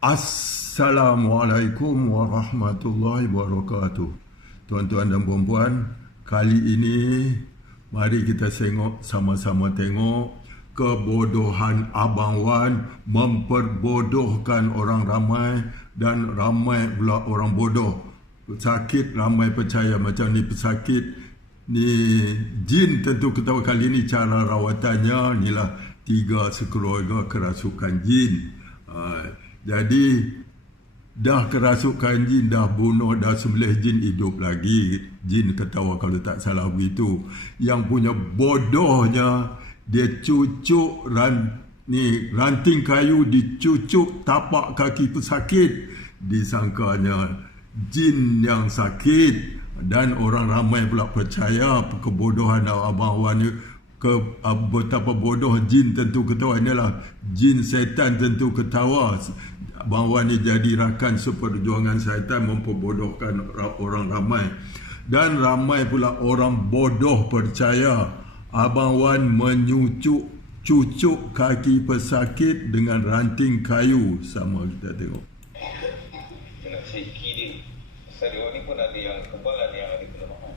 Assalamualaikum warahmatullahi wabarakatuh. Tuan-tuan dan puan-puan, kali ini mari kita sama-sama tengok kebodohan Abang Wan memperbodohkan orang ramai dan ramai pula orang bodoh. Pesakit ramai percaya macam ni pesakit ni jin, tentu kita tahu kali ini cara rawatannya inilah 3 sekeluarga kerasukan jin. Jadi dah kerasukan jin, dah bunuh, dah sembelih jin, hidup lagi. Jin ketawa kalau tak salah begitu. Yang punya bodohnya, dia cucuk ranting kayu, dicucuk tapak kaki pesakit. Disangkanya jin yang sakit. Dan orang ramai pula percaya kebodohan Abang Wan ni. Betapa bodoh jin, tentu ketawa. Inilah jin setan, tentu ketawa. Abang Wan ni jadi rakan seperjuangan syaitan, memperbodohkan orang ramai. Dan ramai pula orang bodoh percaya Abang Wan cucuk kaki pesakit dengan ranting kayu. Sama kita tengok. Kena seki dia. Pasal ni pun ada yang kebal, ada yang ada kelemahan.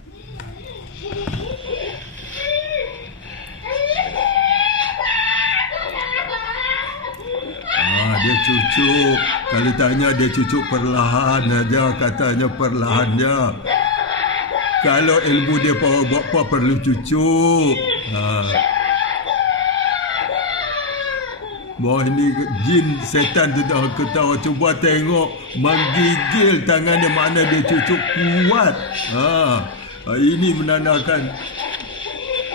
Dia cucuk. Kalau tanya dia cucuk perlahan aja, katanya perlahan je. Kalau ilmu dia buat apa perlu cucuk. Bahawa ini jin setan tu dah ketawa. Cuba tengok menggigil tangan dia, mana dia cucuk kuat. Ini menandakan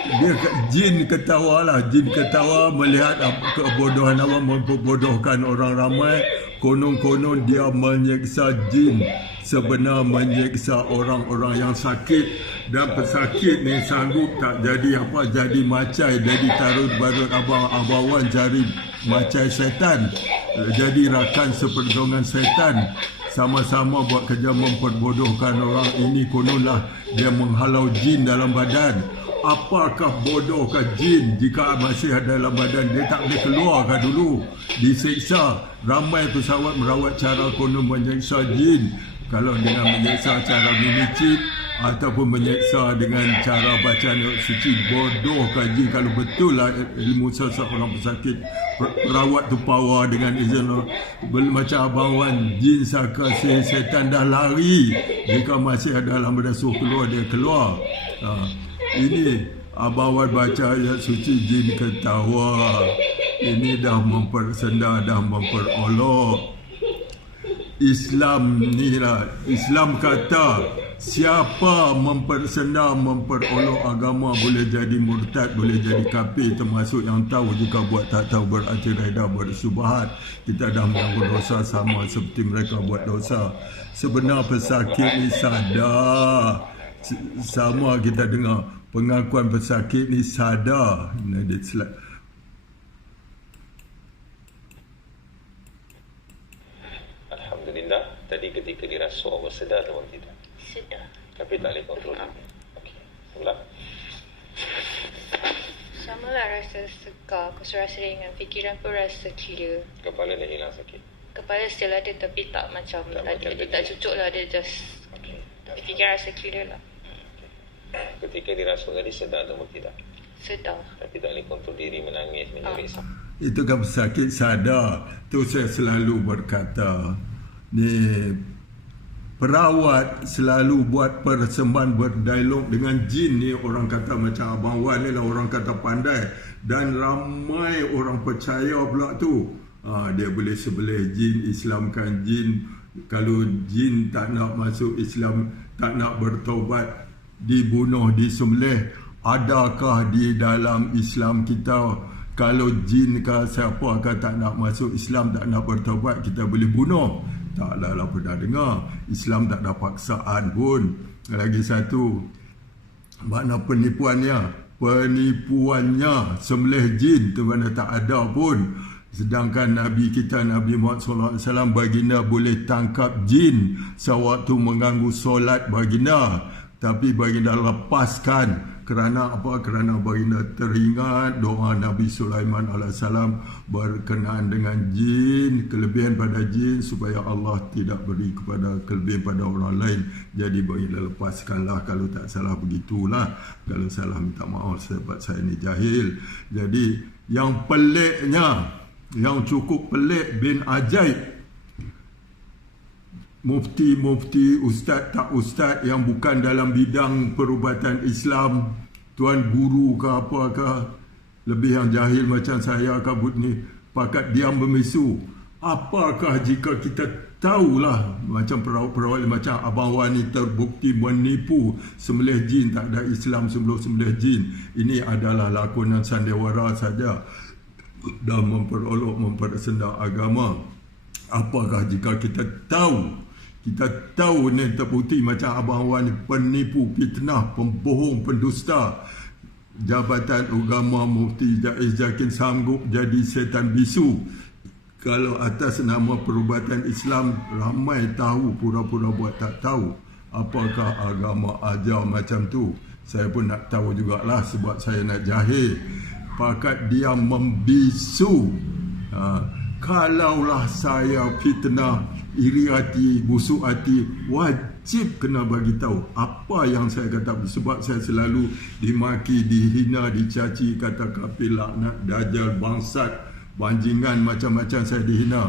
dia jin ketawa lah. Jin ketawa melihat kebodohan awak memperbodohkan orang ramai. Konon-konon dia menyeksa jin, sebenar menyeksa orang-orang yang sakit. Dan pesakit ni sanggup tak jadi apa, jadi macai, jadi tarut-barut. Abang Wan cari macai setan, jadi rakan seperjuangan setan. Sama-sama buat kerja memperbodohkan orang. Ini kononlah dia menghalau jin dalam badan. Apakah bodohkah jin jika masih ada dalam badan? Dia tak boleh keluarkah dulu? Disiksa. Ramai pesawat merawat cara konon menyiksa jin. Kalau dengan menyiksa cara minicit ataupun menyiksa dengan cara baca ayat suci, bodohkah jin? Kalau betul lah ilmu seseorang pesakit, perawat tu power dengan izin macam Abang Wan, jin saka setan dah lari. Jika masih ada dalam badan, suruh keluar, dia keluar. Ini Abang Wan baca ayat suci, jin ketawa. Ini dah mempersenda, dah memperolok. Islam ni lah, Islam kata siapa mempersenda, memperolok agama boleh jadi murtad, boleh jadi kafir. Termasuk yang tahu juga buat tak tahu, berarti dah buat syubhat. Kita dah menanggung dosa sama seperti mereka buat dosa. Sebenar pesakit ni sadar. Sama kita dengar pengakuan pesakit ni sadar. Alhamdulillah, tadi ketika dirasuk awak sedar atau tidak? Sedar. Tapi tak boleh kontrol. Okey. Sebelah. Samalah rasa segar, rasa ringan, fikiran pun rasa clear. Kepala dah hilang sakit. Kepala still ada tapi tak macam tadi. Dia tak cucuk lah, dia just. Okey. Tapi fikiran rasa clear lah. Ketika dirasuk tadi sedar atau tidak? Sedar. Tapi tak boleh kontrol diri, menangis, menjerit. Itu kan pesakit sadar. Tu saya selalu berkata, ni perawat selalu buat persembahan, berdialog dengan jin ni. Orang kata macam Abang Wan ni lah, orang kata pandai. Dan ramai orang percaya pula tu. Dia boleh sebelih jin, Islamkan jin. Kalau jin tak nak masuk Islam, tak nak bertaubat, dibunuh, disembelih. Adakah di dalam Islam kita, kalau jin ke siapa ke tak nak masuk Islam, tak nak bertaubat, kita boleh bunuh? Taklah pernah dengar. Islam tak ada paksaan pun. Lagi satu, makna penipuannya sembelih jin tu mana tak ada pun. Sedangkan Nabi kita, Nabi Muhammad SAW, baginda boleh tangkap jin sewaktu mengganggu solat baginda. Tapi baginda lepaskan Kerana apa? Kerana baginda teringat doa Nabi Sulaiman AS berkenaan dengan jin, kelebihan pada jin, supaya Allah tidak beri kepada kelebihan pada orang lain. Jadi baginda lepaskanlah. Kalau tak salah begitulah. Kalau salah minta maaf sebab saya ni jahil. Jadi yang peliknya, yang cukup pelik bin ajaib, mufti-mufti, ustaz tak ustaz yang bukan dalam bidang perubatan Islam, tuan guru ke apakah, lebih yang jahil macam saya kabut ni, pakat diam bermisu. Apakah jika kita tahulah macam perawat-perawat macam Abang Wan ni terbukti menipu, sembelih jin, tak ada Islam sebelum sembelih jin, ini adalah lakonan sandiwara saja dan memperolok, mempersendang agama. Apakah jika kita tahu ni terbukti macam Abang Wan ni penipu, fitnah, pembohong, pendusta, Jabatan Agama Mufti Jaiz Jakin sanggup jadi setan bisu. Kalau atas nama perubatan Islam ramai tahu, pura-pura buat tak tahu. Apakah agama ajar macam tu? Saya pun nak tahu jugalah sebab saya nak jahil. Pakat dia membisu. Kalaulah saya fitnah, iri hati, busuk hati, wajib kena bagi tahu apa yang saya kata. Sebab saya selalu dimaki, dihina, dicaci, kata kafir, laknat, dajjal, bangsat, banjingan, macam-macam saya dihina.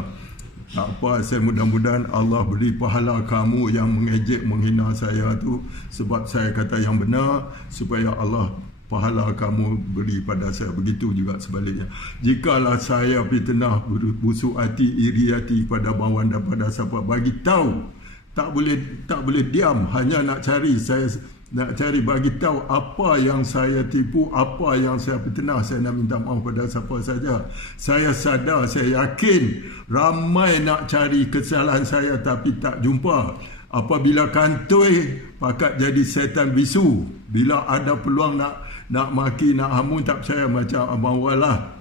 Tak apa, saya mudah-mudahan Allah beri pahala kamu yang mengejek, menghina saya tu, sebab saya kata yang benar, supaya Allah pahala kamu beri pada saya. Begitu juga sebaliknya. Jikalau saya fitnah, busuk hati, iri hati pada bawan dan pada siapa, bagi tahu. Tak boleh diam, hanya nak cari. Saya nak cari, bagi tahu apa yang saya tipu, apa yang saya fitnah. Saya nak minta maaf pada siapa saja. Saya sadar, saya yakin ramai nak cari kesalahan saya tapi tak jumpa. Apabila kantoi, pakat jadi setan bisu. Bila ada peluang nak maki, nak hamun, tak percaya macam Abang Wan lah.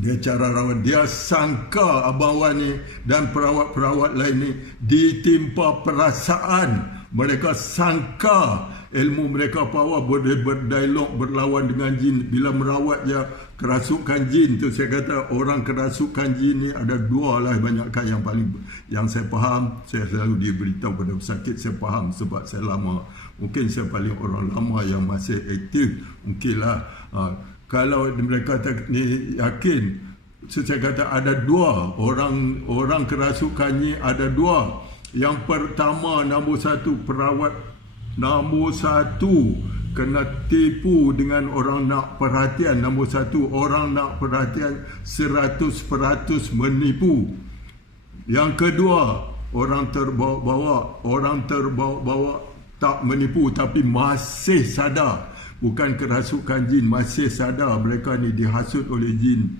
Dia cara rawat, dia sangka Abang Wan ni dan perawat-perawat lain ni ditimpa perasaan. Mereka sangka ilmu mereka power, boleh berdialog, berlawan dengan jin. Bila merawat je kerasukan jin tu, saya kata orang kerasukan jin ni ada dua lah banyakkan. Yang saya faham, saya selalu diberitahu pada pesakit, saya faham sebab saya lama. Mungkin saya paling orang lama yang masih aktif. Mungkinlah. Kalau mereka ni yakin, saya kata ada dua orang kerasukannya, ada dua. Yang pertama, nombor satu, perawat nombor satu kena tipu dengan orang nak perhatian. Nombor satu, orang nak perhatian 100% menipu. Yang kedua, orang terbawa tak menipu tapi masih sadar. Bukan kerasukan jin, masih sadar mereka ni dihasut oleh jin.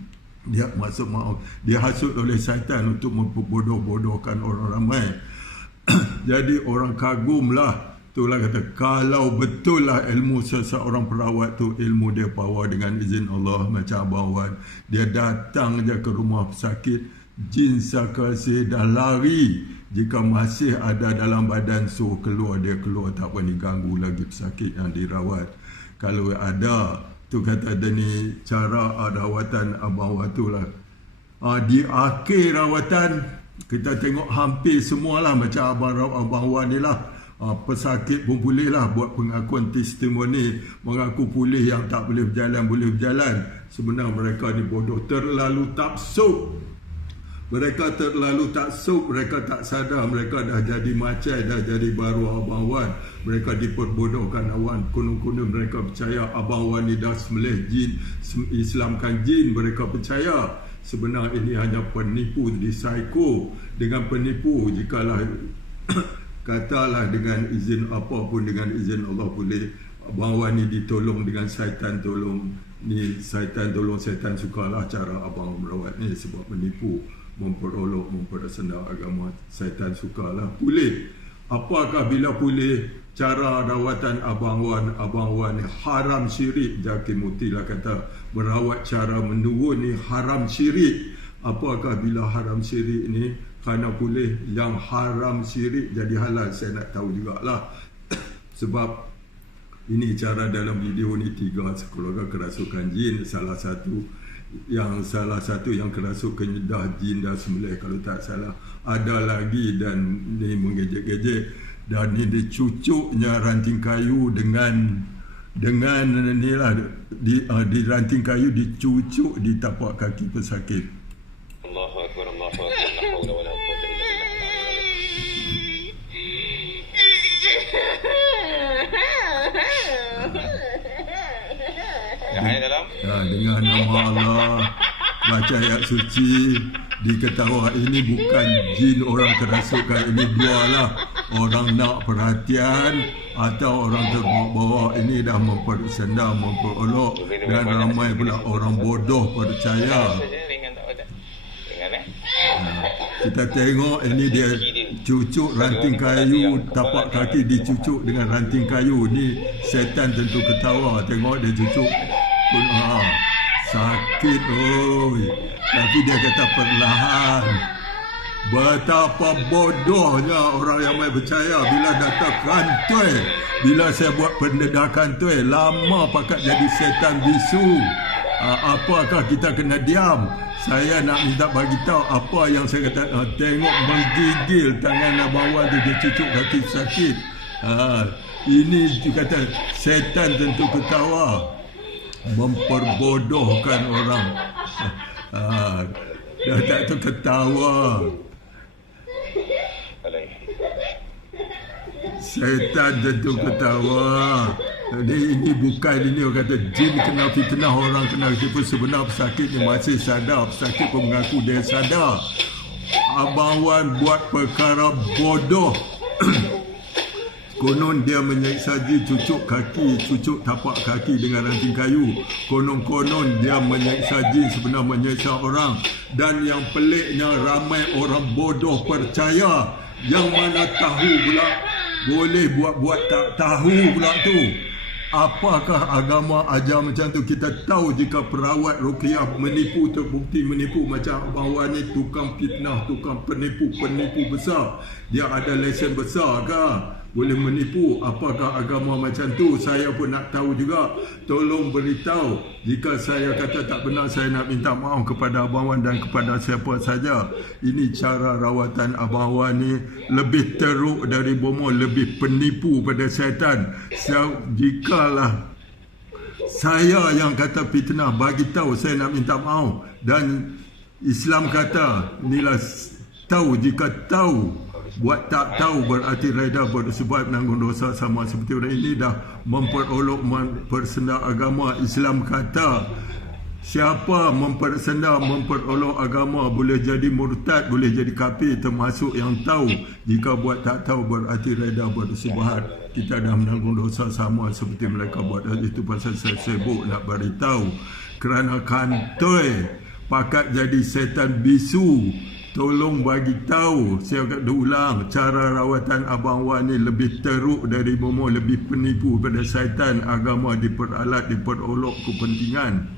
Dihasut oleh syaitan untuk memperbodoh-bodohkan orang ramai. Jadi orang kagumlah. Itulah kata, kalau betul lah ilmu seseorang perawat tu, ilmu dia power dengan izin Allah. Macam Abang Wan, dia datang je ke rumah pesakit, jin sakasi dah lari. Jika masih ada dalam badan, so keluar, dia keluar, tak berani ganggu lagi pesakit yang dirawat. Kalau ada, tu kata dia ni cara rawatan Abang Wan tu lah. Di akhir rawatan, kita tengok hampir semualah macam Abang Wan ni lah. Pesakit pun pulih lah, buat pengakuan testimoni, mengaku pulih, yang tak boleh berjalan boleh berjalan. Sebenarnya mereka ni bodoh, terlalu taksub. Mereka terlalu taksub, mereka tak sadar mereka dah jadi macai, dah jadi baru Abang Wan. Mereka diperbodohkan Awan. Kuno-kuno mereka percaya Abang Wan ni dah sembelih jin, Islamkan jin, mereka percaya. Sebenarnya ini hanya penipu, jadi psycho. Dengan penipu, jikalau katalah dengan izin apapun, dengan izin Allah boleh Abang Wan ni ditolong dengan syaitan, tolong ni syaitan tolong syaitan. Sukalah cara Abang merawat ni sebab menipu, memperolok, mempersendang agama. Syaitan sukalah. Pulih. Apakah bila pulih? Cara rawatan Abang Wan ni haram syirik. Jaki Mutilah kata merawat cara menurun ni haram syirik. Apakah bila haram syirik ni? Kerana pulih yang haram syirik jadi halal. Saya nak tahu jugalah. Sebab Ini cara dalam video ni 3 keluarga kerasukan jin. Salah satu yang kerasukan dah jin dah sembelih kalau tak salah. Ada lagi dan ni mengejek-gejek, dan ni dicucuknya ranting kayu dengan inilah di ranting kayu dicucuk di tapak kaki pesakit. Allahu akbar, Allahu akbar, la haula wala quwwata illa billah. Dalam Dengan nama Allah, baca ayat suci, diketahui ini bukan jin orang kerasukan, ini dua lah, orang nak perhatian atau orang terbawa-bawa. Ini dah mempersenda, memperolok, dan ramai pula orang bodoh percaya. Kita tengok ini dia cucuk ranting kayu, tapak kaki dicucuk dengan ranting kayu. Ni setan tentu ketawa tengok dia cucuk pun, sakit oi. Tapi dia kata perlahan. Betapa bodohnya orang yang mai percaya bila datang kantoi. Bila saya buat pendedakan tu, lama pakat jadi setan bisu. Apakah kita kena diam? Saya nak minta bagi tahu apa yang saya kata. Tengok menggigil tangan abang Wan tu, dia cucuk kaki sakit. Ini dia kata setan tentu ketawa, memperbodohkan orang. Dah tak tu ketawa. Setan tentu ketawa. Jadi ini bukan, ini orang kata jin kena fitnah, orang kena tipu. Sebenar pesakit ni masih sadar, pesakit pun mengaku dia sadar. Abang Wan buat perkara bodoh. Konon dia menyeksa jin, cucuk kaki, cucuk tapak kaki dengan ranting kayu. Konon-konon dia menyeksa jin, sebenar menyeksa orang. Dan yang peliknya, ramai orang bodoh percaya. Yang mana tahu pula, boleh buat-buat tak tahu pula tu. Apakah agama ajar macam tu? Kita tahu jika perawat ruqyah menipu, terbukti menipu, macam Abang Wan ni tukang fitnah, tukang penipu besar. Dia ada lesen besar ke? Boleh menipu. Apakah agama macam tu? Saya pun nak tahu juga. Tolong beritahu. Jika saya kata tak benar, saya nak minta maaf kepada Abang Wan dan kepada siapa saja. Ini cara rawatan Abang Wan ni lebih teruk dari bomoh, lebih penipu pada syaitan. Jikalah saya yang kata fitnah, bagi tahu, saya nak minta maaf. Dan Islam kata, inilah tahu, jika tahu. Buat tak tahu berarti reda bersebab menanggung dosa. Sama seperti orang ini dah memperolok, mempersenda agama. Islam kata siapa mempersenda, memperolok agama boleh jadi murtad, boleh jadi kafir, termasuk yang tahu. Jika buat tak tahu berarti reda bersubhat. Kita dah menanggung dosa sama seperti mereka buat. Itu pasal saya sibuk nak beritahu. Kerana kantoi pakat jadi setan bisu. Tolong bagi tahu, saya akan ulang, cara rawatan Abang Wan ni lebih teruk dari bomoh, lebih penipu pada syaitan. Agama diperalat, diperolok kepentingan.